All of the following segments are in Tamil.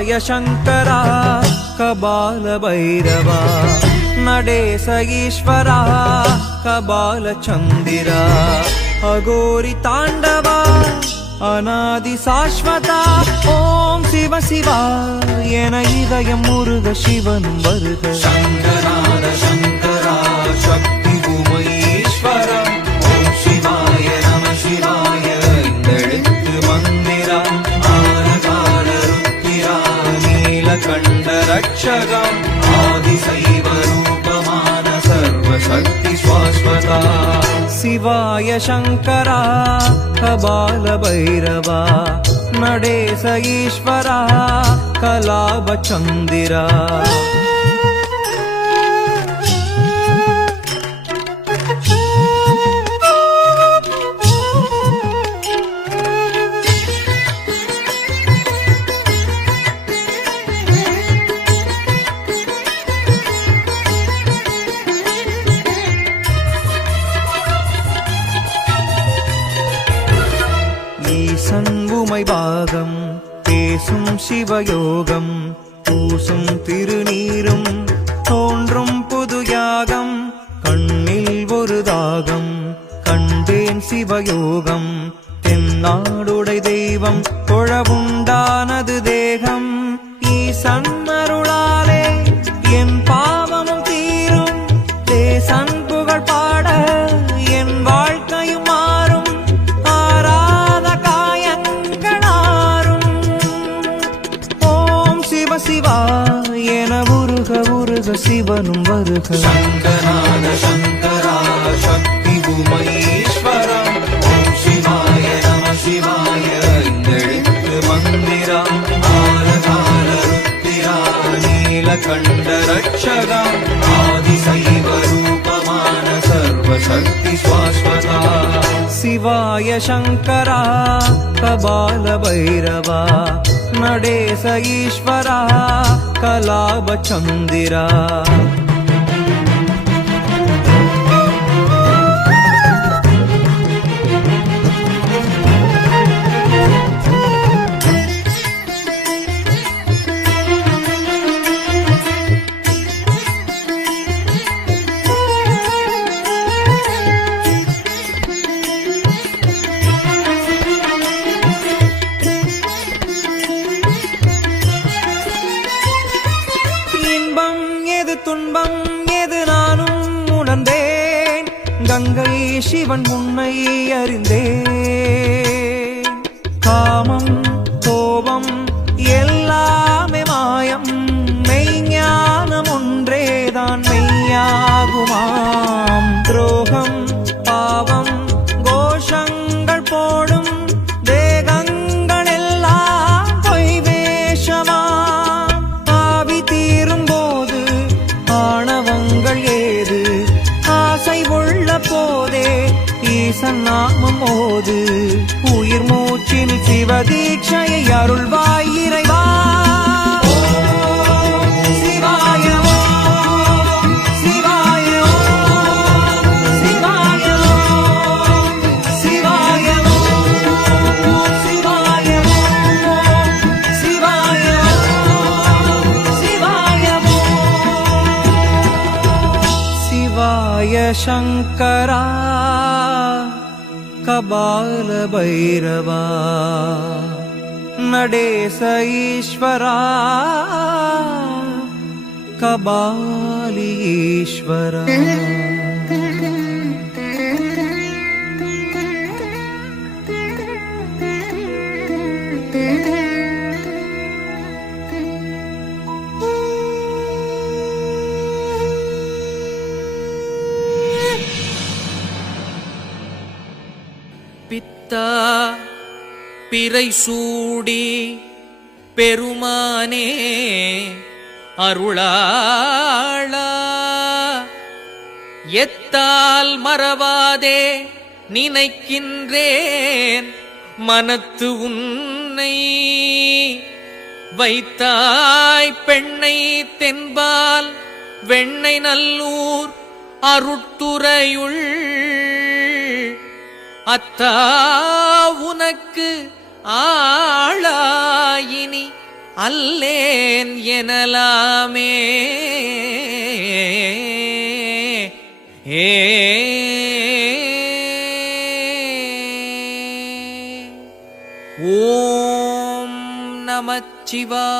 शिवाय शङ्करा कबालभैरवा नडेश ईश्वरा कबालचन्दिरा अघोरि ताण्डवा अनादि शाश्वता ओम शिव शिवा एन இதயம் முருக சிவனும் வருக शङ्करार शङ्करा शक्ति भूमईश्वरा ओम शिवाय नमः शिवाय इंदெழுத்து मन्दिरा आरकाल रुद्रा नीलकण्ठ रक्षका आदिशैव रूपमान सर्वशक्ति शाश्वता शिवाय शङ्करा कबालभैरवा नडेश ईश्वरा कलाभचन्दिरा ஈசன்வுமை பாகம் பேசும் சிவயோகம் பூசும் திருநீரும் தோன்றும் புது யாகம் கண்ணில் ஒரு தாகம் கண்டேன் சிவயோகம் தென்னாடுடை தெய்வம் தொழவுண்டானது தேகம் ஈசன் அருளாலே என் பாவமும் தீரும் தேசன் புகழ் பாட என் வாழ்க்கையும் மாறும் சிவா என உருக உருக சிவனும் வருக शङ्करार शङ्करा शक्ति भूमईश्वरा ओम शिवाय नमः शिवाय इंदெழுத்து मन्दिरा आरकाल रुद्रा नीलकण्ठ रक्षका आदिशैव रूपमान सर्वशक्ति शाश्वता शिवाय शङ्करा कबालभैरवा नडेश ईश्वरा कलाभचन्दिरा துன்பம் எது நானும் உணர்ந்தேன் கங்கை சிவன் உன்னை அறிந்தேன் காமம் கோபம் எல்லாமே மாயம் மெய்ஞானம் ஒன்றேதான் மெய்யாகுமாம் துரோகம் பாவம் கோஷங்கள் போடும் தேகங்கள் எல்லாம் பொய் வேஷமாம் ஆவி தீரும் ஆணவங்கள் ஏது ஆசை உள்ள போதே ஈசன் நாமம் ஓது உயிர் மூச்சில் சிவதீட்சையை அருள்வாய் இறைவா சிவாய சிவாய சிவாய சிவாய சிவாய சிவாய शिवाय शङ्करा कबालभैरवा नडेश ईश्वरा कबालीश्वरा பித்தா பிறை சூடி பெருமானே அருளாளா எத்தால் மறவாதே நினைக்கின்றேன் மனத்து உன்னை வைத்தாய் பெண்ணை தென்பால் வெண்ணை நல்லூர் அருட்துறையுள் அத்தா உனக்கு ஆளாயினி அல்லேன் எனலாமே. ஓம் நமச்சிவாய.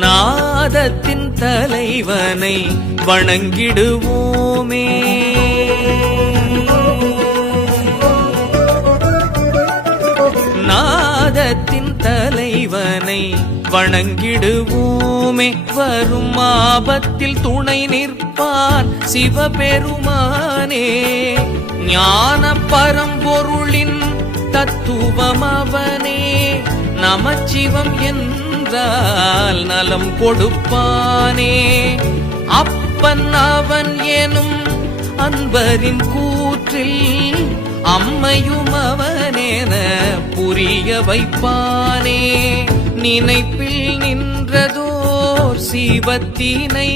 நாதத்தின் தலைவனை வணங்கிடுவோமே. நாதத்தின் தலைவனை வணங்கிடுவோமே. வரும் ஆபத்தில் துணை நிற்பான் சிவபெருமானே. ஞான பரம்பொருளின் தத்துவம் அவனே. நமச்சிவம் என்றால் நலம் கொடுப்பானே. அப்பன் அவன் எனும் அன்பரின் கூற்றில் அம்மையும் அவனென புரிய வைப்பானே. நினைப்பில் நின்றதோர் சிவத்தினை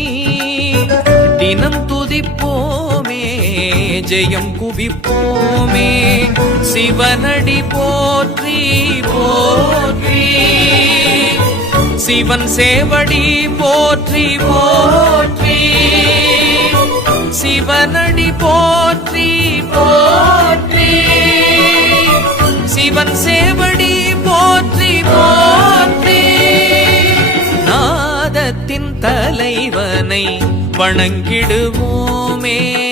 தினம் துதிப்போமே. ஜெயம் குவிப்போமே. சிவனடி போற்றி போற்றி. சிவன் சேவடி போற்றி போற்றி. சிவனடி போற்றி போற்றி. சிவன் சேவடி போற்றி போற்றி. நாதத்தின் தலைவனை வணங்கிடுவோமே.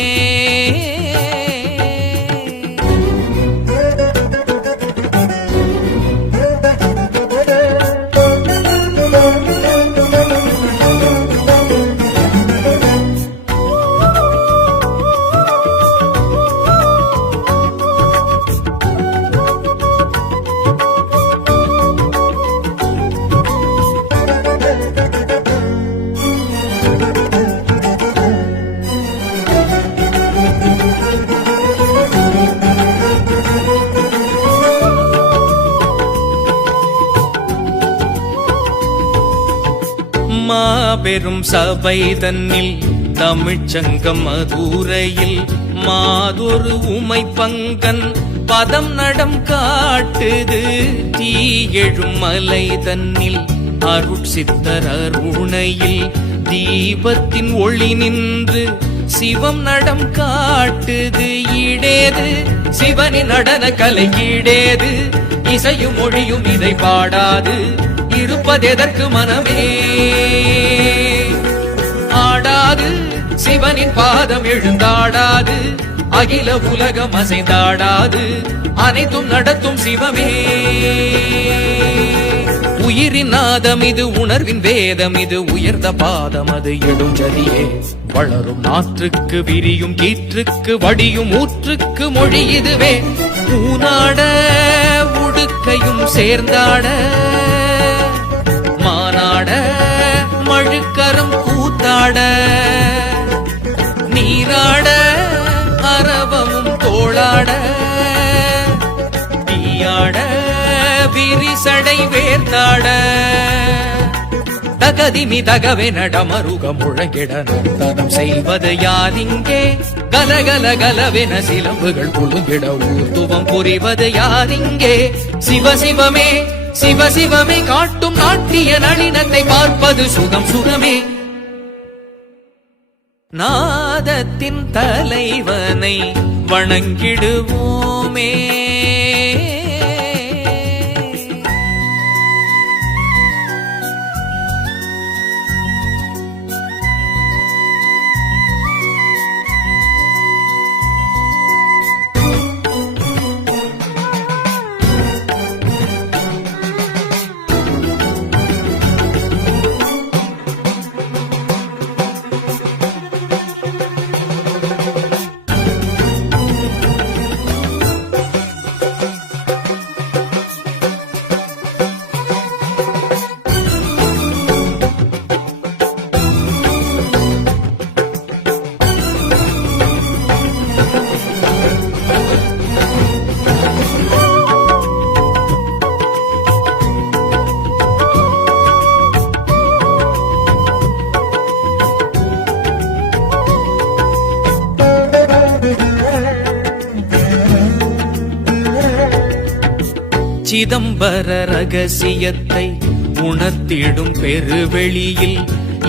மாபெரும் சபை தன்னில் தமிழ்ச்சங்கம் மதுரையில் மாதொரு உமை பங்கன் பதம் நடம் காட்டுது. தீயெழும் மலை தன்னில் அருட்சித்தர் அருணையில் தீபத்தின் ஒளி நின்று சிவம் நடம் காட்டுது. ஈடேது சிவனின் நடன கலை ஈடேது. இசையும் மொழியும் இதை பாடாது இருப்பதெதற்கு மனமே. ஆடாது சிவனின் பாதம் எழுந்தாடாது. அகில உலகம் அசைந்தாடாது. அனைத்தும் நடத்தும் சிவமே. உயிரின் நாதம் இது. உணர்வின் வேதம் இது. உயர்ந்த பாதம் அது எடுஞ்சதியே. வளரும் நாற்றுக்கு விரியும் கீற்றுக்கு வடியும் ஊற்றுக்கு மொழி இதுவே. ஊனாட உடுக்கையும் சேர்ந்தாட மானாட மழுக்கரம் கூத்தாட நீராட அரவமும் தோளாட தீயாட விரிசடை வேர்த்தாட தகதிமி தகவே நடமருக முழங்கிட நர்த்தனம் செய்வது யாரிங்கே. கலகல கலவென சிலம்புகள் குலுங்கிட ஊர்த்துவம் புரிவது யாரிங்கே. சிவசிவமே சிவசிவமே காட்டும் நாட்டிய நளினத்தை பார்ப்பது சுகம் சுகமே. நாதத்தின் தலைவனை வணங்கிடுவோமே. சிதம்பர ரகசியத்தை உணர்த்திடும் பெருவெளியில்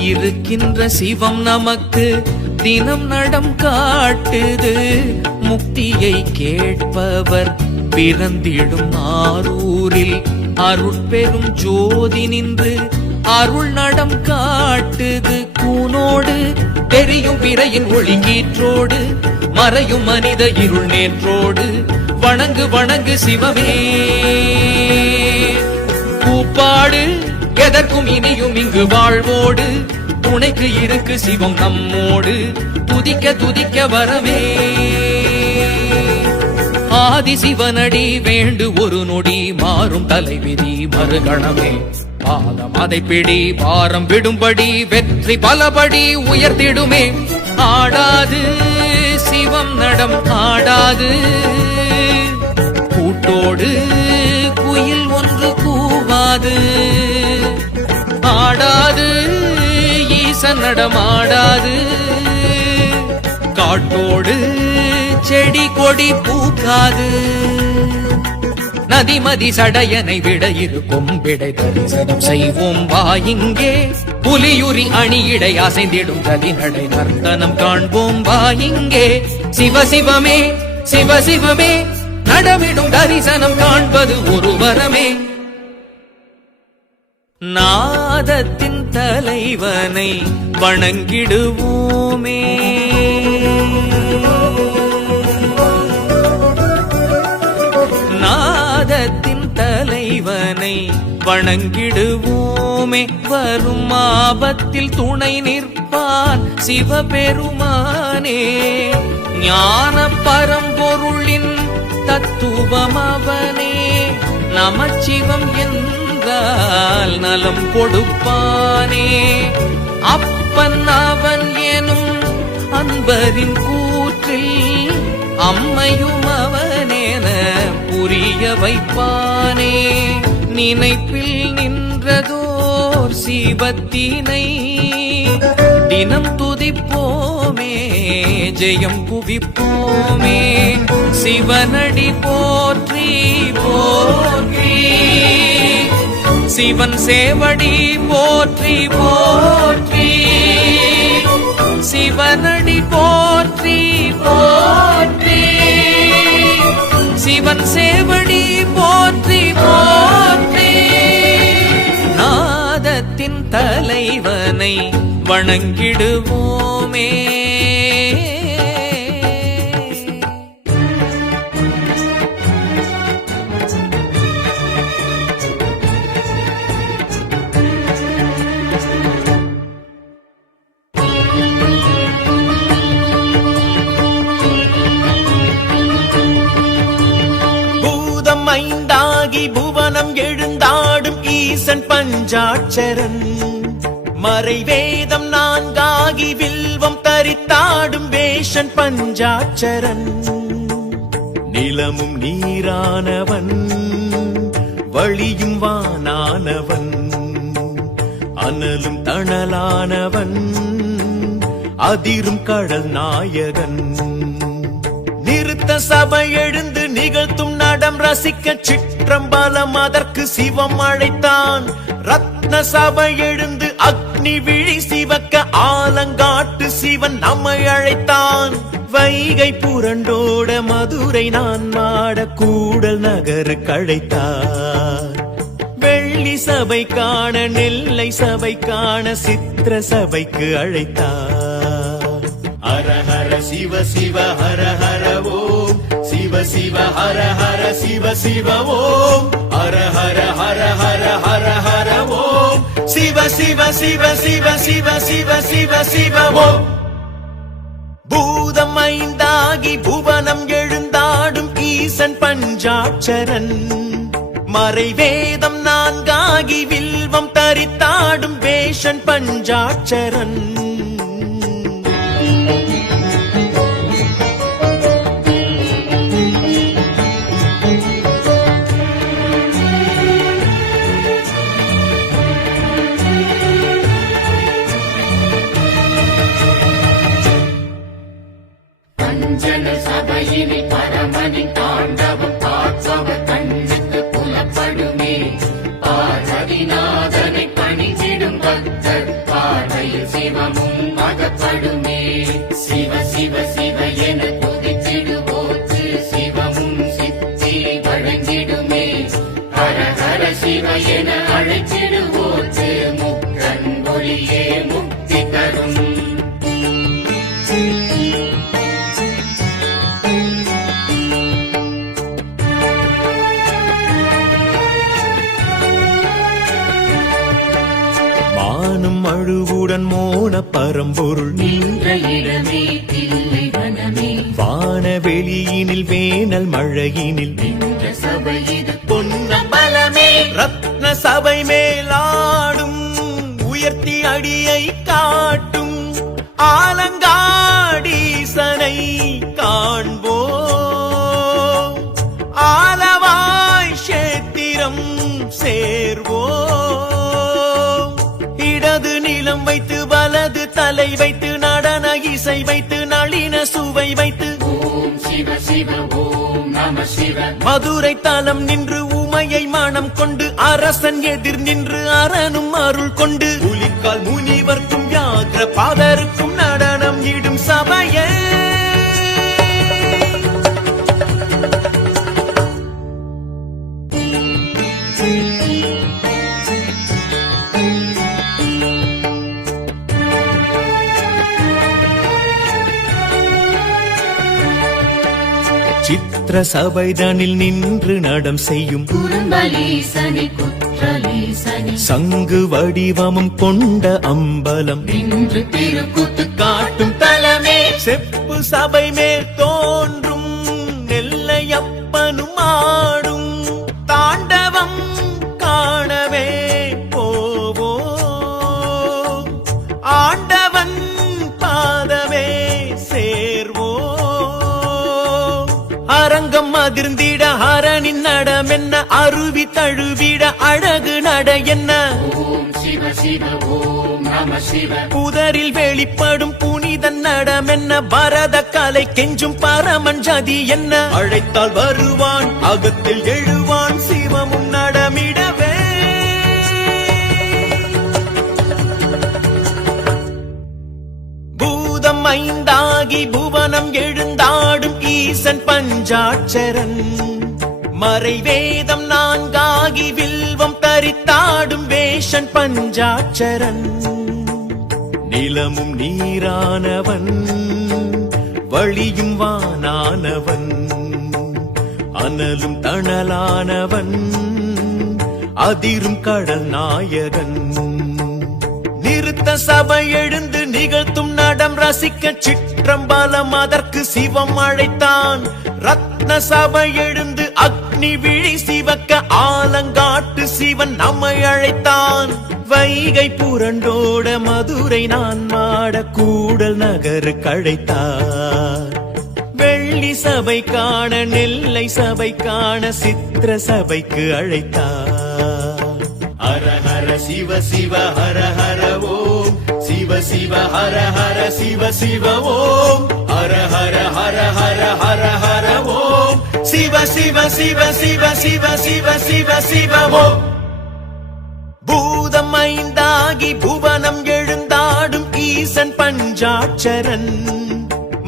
இருக்கின்ற சிவம் நமக்கு தினம் நடம் காட்டுது. முக்தியை கேட்பவர் பிறந்திடும் ஆரூரில் அருட்பெரும் ஜோதி நின்று அருள் நடம் காட்டுது. கூனோடு தெரியும் பிறையின் ஒளி கீற்றோடு மறையும் மனித இருள் நேற்றோடு வணங்கு வணங்கு சிவமே. கூப்பாடு எதற்கும் இனியும் இங்கு வாழ்வோடு துணைக்கு இருக்கு சிவம் நம்மோடு துதிக்க துதிக்க வரவே. ஆதி சிவனடி வேண்டு ஒரு நொடி மாறும் தலைவிதி மறுகணமே. பாதம் அதை பிடி பாரம் விடும்படி வெற்றி பலபடி உயர்த்திடுமே. ஆடாது சிவம் நடம் ஆடாது கூட்டோடு குயில் ஒன்று கூவாது. ஆடாது ஈசன் நடமாடாது காட்டோடு செடி கொடி பூக்காது. நதிமதி சடையனை விட இருக்கும் விடை தரிசனம் செய்வோம் வா இங்கே. புலியுரி அணியிடை அசைந்திடும் கதிநடை நர்த்தனம் காண்போம் வா இங்கே. சிவசிவமே சிவசிவமே நடமிடும் தரிசனம் காண்பது ஒரு வரமே. நாதத்தின் தலைவனை வணங்கிடுவோமே. நாதத்தின் தலைவனை வணங்கிடுவோமே. வரும் ஆபத்தில் துணை நிற்பான் சிவபெருமானே. ஞான பரம்பொருளின் தத்துவம் அவனே. நமச்சிவம் என்றால் நலம் கொடுப்பானே. அப்பன் அவன் எனும் அன்பரின் கூற்றில் அம்மையும் அவனேன புரிய வைப்பானே. நினைப்பில் நின்றதோர் சிவத்தினை தினம் துதிப்போமே ஜெயம் குவிப்போமே. சிவனடி போற்றி போற்றி சிவன் சேவடி போற்றி போற்றி. சிவனடி போற்றி போற்றி சிவன் சேவடி போற்றி போற்றி. நாதத்தின் தலைவனை வணங்கிடுவோமே. புவனம் எழுந்தாடும் ஈசன் பஞ்சாட்சரன். மறைவேதம் நான்காகி வில்வம் தரித்தாடும் வேஷன் பஞ்சாட்சரன். நிலமும் நீரானவன் வழியும் வானானவன். அனலும் தணலானவன் அதிரும் கடல் நாயகன். நிறுத்த சபை எழுந்து நிகழ்த்தும் நடம் ரசிக்க சிற்றம்பலம் அதற்கு சிவம் அழைத்தான். ரத்ன சபை எழுந்து அக்னி விழி சிவக்க ஆலங்காட்டு சிவன் நம்மை அழைத்தான். வைகை புரண்டோட மதுரை நான் மாட கூடல் நகரு கழைத்தார். வெள்ளி சபை காண நெல்லை சபை காண சித்திர சபைக்கு அழைத்தார். ஹர ஹர சிவ சிவ ஹர ஹர ஓம். சிவ சிவ ஹர ஹர சிவ சிவ ஓம். ஹர ஹர ஹர ஹர ஹர ஹர ஓம். சிவ சிவ சிவ சிவ சிவ சிவ சிவ சிவ ஓம். பூதம் ஐந்தாகி புவனம் எழுந்தாடும் ஈசன் பஞ்சாட்சரன். மறைவேதம் நான்காகி வில்வம் தரித்தாடும் வேஷன் பஞ்சாட்சரன். சபையினில் பரமனின் தாண்டவம் காட்சவ கண்ணுக்கு புலப்ப சிவமும் அகப்படுமே. சிவ சிவ சிவ என துதித்திடுவோர்க்கு சிவமும் சித்தி வழங்கிடுமே. ஹர ஹர சிவ என அழைத்திடுவோர்க்கு முக்கண் ஒளியே முக்தி தரும். மானும் அழுவுடன் மோன பரம்பொருள் நின்ற இடமே தில்லை வனமே. வானவெளியினில் வேனல் மழையினில் நின்ற சபை இது பொன்னம்பலமே. ரத்ன சபை மேலாடும் உயர்த்தி அடியை காட்டும் ஆலங்காடீசனை காண்போம். ஆலவாய் சேத்திரம் சேர்வோம். இடது நிலம் வைத்து வலது தலை வைத்து நடன இசை வைத்து நளின சுவை வைத்து ஓம் சிவ சிவ ஓம் நம சிவ. மதுரை தலம் நின்று உமையை மனம் கொண்டு அரசன் எதிர் நின்று அரணும் அருள் கொண்டு புலிக்கால் முனிவர்க்கும் வியாக்ர பாதருக்கும் நடனம் இடும் சபையே. சித்திர சபைதனில் நின்று நடம் செய்யும் குறும்பலீசனை குற்றலீசனை சங்கு வடிவமும் கொண்ட அம்பலம் நின்று திருக்கூத்து காட்டும் தலமே. செப்பு சபை மேல் தோன்றும் நெல்லையப்பனும் ஆடும் தாண்டவம் காணவே போவோம். ஆண்டவன் பாதமே சேர்வோம். அரங்கம் அதிர்ந்திட அரணின் நடம் என்ன அருவி தழுவிட அழகு நட என்ன. ஓம் சிவ சிவ ஓம் நம சிவ. புதரில் வெளிப்படும் புனித நடம் என்ன பரத கலை கெஞ்சும் பரமன் ஜதி என்ன. அழைத்தால் வருவான் அகத்தில் எழுவான் சிவமும் நடமிடவே. பூதம் ஐந்தாகி புவனம் எழுந்தாடும் ஈசன் பஞ்சாட்சரன். மறைவேதம் நான்காகி வில்வம் தரித்தாடும் வேஷன் பஞ்சாட்சரன். நிலமும் நீரானவன் வழியும் வானானவன் அனலும் தணலானவன் அதிரும் கடல் நாயகன். நிறுத்த சபை எழுந்து நிகழ்த்தும் நடம் ரசிக்க சிற்றம்பலம் அதற்கு சிவம் அழைத்தான். ரத்ன சபை எழுந்து அக்னி விழி சிவக்க ஆலங்காட்டு சிவன் நம்மை அழைத்தான். வைகை புரண்டோட மதுரை நான் மாட கூடல் நகரு கழைத்தார். வெள்ளி சபை காண நெல்லை சபை காண சித்திர சபைக்கு அழைத்தார். ஹர ஹர சிவ சிவ ஹர ஹர ஓம் சிவ சிவ ஹர ஹர சிவ சிவ ஓம் ஹர ஹர ஹர ஹர ஹர ஹர ஓம் சிவ சிவ சிவ சிவ சிவ சிவ சிவ சிவ ஓம். பூதம் ஐந்தாகி புவனம் எழுந்தாடும் ஈசன் பஞ்சாட்சரன்.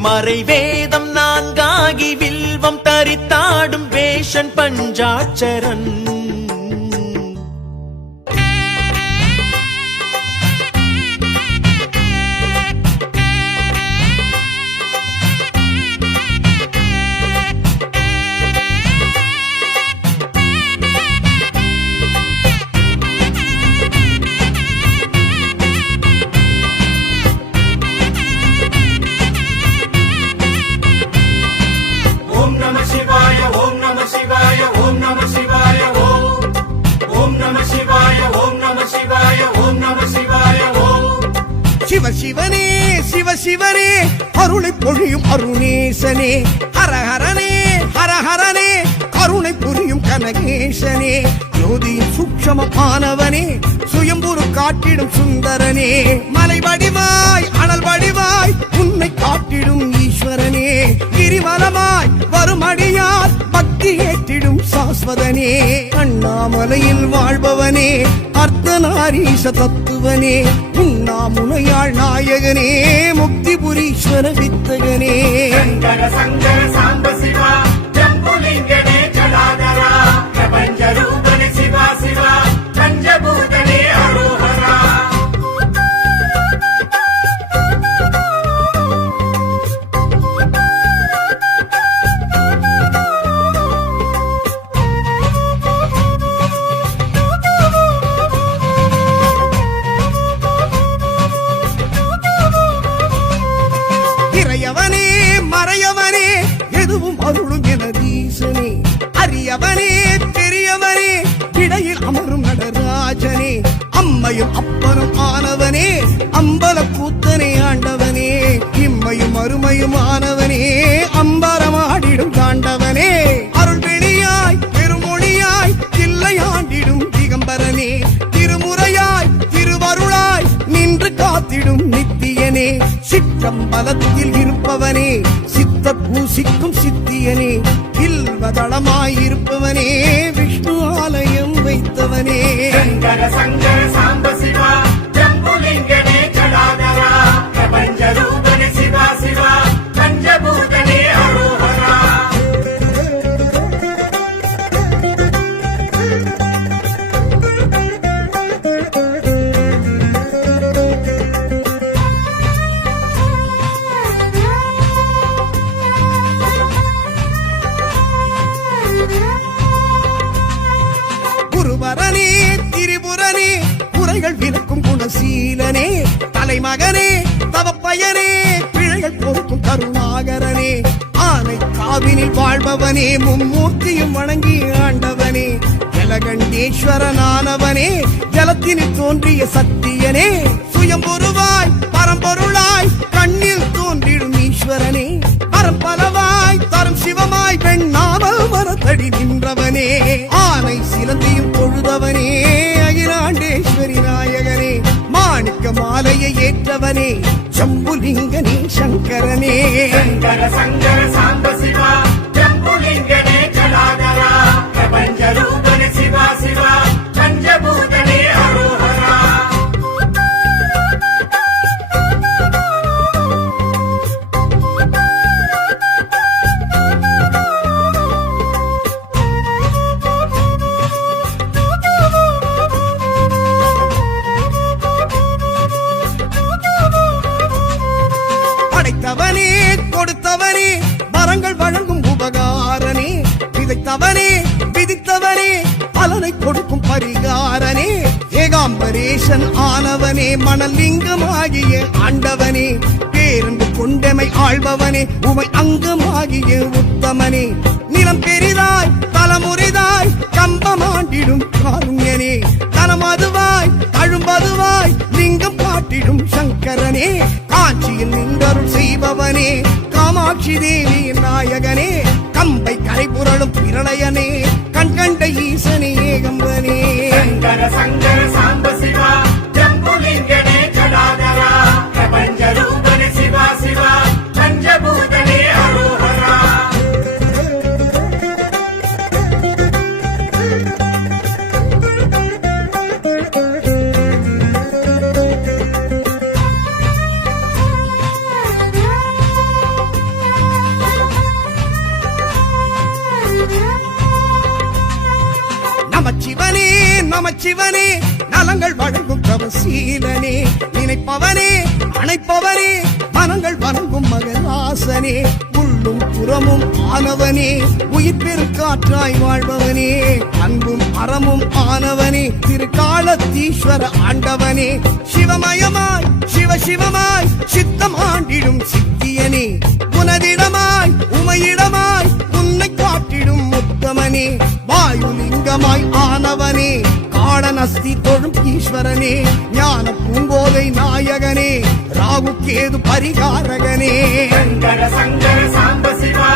மறைவேதம் நான்காகி வில்வம் தரித்தாடும் வேஷன் பஞ்சாட்சரன். சிவ சிவனே சிவ சிவனே அருளை பொழியும் அருணேசனே. ஹரஹரனே ஹரஹரனே கருணை புரியும் கனகேசனே. ஜோதியின் சூக்ஷமமானவனே சுயம்புரு காட்டிடும் சுந்தரனே. மலை வடிவாய் அனல் வடிவாய் உன்னை காட்டிடும் ஈஸ்வரனே. கிரிவலமாய் வரும் அடியார் பக்தி ஏற்றிடும் சாஸ்வதனே. அண்ணாமலையில் வாழ்பவனே அர்த்தநாரீச தத்துவனே உண்ணாமுனையாள் நாயகனே முக்திபுரீஸ்வர வித்தகனே சங்கர சங்கர சாம்ப சிவா ஜம்புலிங்கனே ஜடாதரா பிரபஞ்ச ரூபனே சிவா சிவா பஞ்சபூதனே அரோஹரா இறையவனே மறையவனே எதுவும் அருளும் எனதீசனே அரியவனே பெரியவனே இடையில் அமரும் நடராஜனே அம்மையும் அப்பனும் ஆனவனே அம்பல கூத்தனே ஆண்டவனே இம்மையும் அருமையும் ஆனவனே அம்பரமாடிடும் தாண்டவனே அருள் வெளியாய் பெருமொழியாய் தில்லையாண்டிடும் திகம்பரனே திருமுறையாய் திருவருளாய் நின்று காத்திடும் நித்தியனே சிற்றம்பலத்தில் இருப்பவனே சித்த பூசிக்கும் சித்தியனே இல்வதளமாயிருப்பவனே விஷ்ணு ஆலயம் வைத்தவனே சங்கர சங்கர சாம்ப சிவா ஜம்புலிங்கனே ஜடாதரா பிரபஞ்ச ரூபனே சிவா சிவா பஞ்சபூதனே அரோஹரா குருவரனே திரிபுரனே குறைகள் விலக்கும் குணசீலனே தலைமகனே தவப்பயனே பிழைகள் பொறுக்கும் கருணாகரனே ஆனை காவினில் வாழ்பவனே மும்மூர்த்தியும் வணங்கி ஆண்டவனே ஜலகண்டேஸ்வரனானவனே ஜலத்தினில் தோன்றிய சத்தியனே சுயம்பொருவாய் பரம்பொருளாய் கண்ணில் தோன்றிடும் ஈஸ்வரனே பரம்பலவாய் தரும் சிவமாய் பெண்ணாமல் மரத்தடி நின்றவனே ஆனை சிலந்தியும் பொழுதவனே அகிலாண்டேஸ்வரி நாயகனே மாணிக்க மாலையை ஏற்றவனே ஜம்புலிங்கனே சங்கரனே சங்கர சங்கர சாம்ப சிவா ஜம்புலிங்கனே ஜடாதரா பிரபஞ்ச ரூபனே சிவா சிவா பஞ்சபூதனே அரோஹரா படைத்தவனே கொடுத்தவனே வரங்கள் வழங்கும் உபகாரனே விதைத்தவனே விதித்தவனே பலனை கொடுக்கும் பரிகாரனே ஏகாம்பரேசன் ஆனவனே மணலிங்கமாகிய ஆண்டவனே பேரன்பு கொண்டமை ஆள்பவனே உமை அங்கமாகிய உத்தமனே நிலம் பெரிதாய் தலைமுறைதாய் கம்பமாண்டிடும் காருண்யனே தனமதுவாய் அழும்பதுவாய் லிங்கம் காட்டிடும் சங்கரனே காட்சியில் நின்றருள் செய்பவனே காமாட்சி தேவி நாயகனே கம்பை கரைபுரளும் பிரளயனே கண்கண்ட ஈசனே ஏகம்பனே சங்கர சங்கர சாம்ப சிவா ஜம்புலிங்கனே ஜடாதரா பிரபஞ்ச ரூபனே சிவா சிவா பஞ்சபூதனே அரோஹரா நமச்சிவனே நமச்சிவனே நலங்கள் வழங்கும் தவசீலனே நினைப்பவனே அணைப்பவனே மனங்கள் வணங்கும் மகராசனே உள்ளும் புறமும் ஆனவனே உயிர் பெருக்காற்றாய் வாழ்பவனே அன்பும் அறமும் ஆனவனே திருக்காலத்தீஸ்வர ஆண்டவனே சிவமயமாய் சிவசிவமாய் சித்தம் ஆண்டிடும் சித்தியனே உனதிடமாய் உமையிடமாய் உன்னை காட்டிடும் முத்தமனே வாயுலிங்கமாய் ஆனவனே காடனஸ்தி தொழும் ஈஸ்வரனே ஞான பூங்கோதை நாயகனே ராகு கேது பரிகாரகனே சங்கர சங்கர சாம்ப சிவா